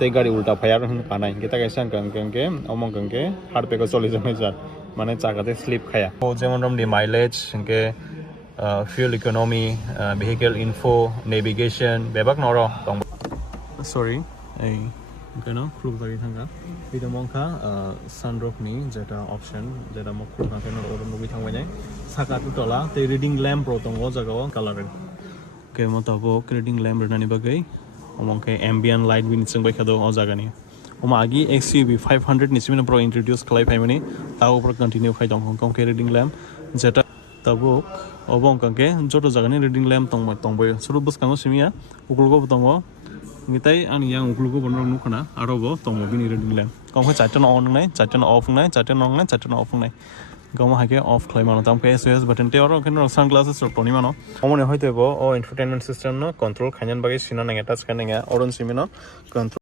tei gari ulta phayar hun kanai kita kaisa kangke omong kangke hard peko choli janai jar mane chakate slip khaya o jemon rom di mileage kangke fuel economy vehicle info navigation bebak noro tong sorry ei কেন খুব জায়গা থাকা এটা মংখা sunroof নি যেটা option যেটা mock খুব না কেন ওর মুভি থাকবে না সাকা তলা তে রিডিং ল্যাম্প রো দङ জায়গাও কালার কে মতাবো রিডিং ল্যাম্প রেনানি বাগै অমংকে অ্যাম্বিয়েন্ট লাইট বিন চিংবাই খাদো অ জায়গানি ওমা আগি XUV 500 नि सिमिन प्रो इंट्रोड्यूस खालाय फायमानि ताव प्रो कन्टिन्यू खाय दङ हंकंके रीडिंग लैम्प जेटा ताबो अबं कंके जतो जागानि रीडिंग लैम्प तंबय सुरु बसकांगो सिमिया उगुलगो दङ ngitai ani yang uklugo bonro nukana arobo tongmo bini reading lamp kongkho chaton on nai chaton off nai chaton on nai chaton off nai gamo hake off khlai mano tamke SOS button te oro ken sunglasses or toni mano omone hoitebo o infotainment system no control khanyan bagi sina nang attach kanenga oron simino control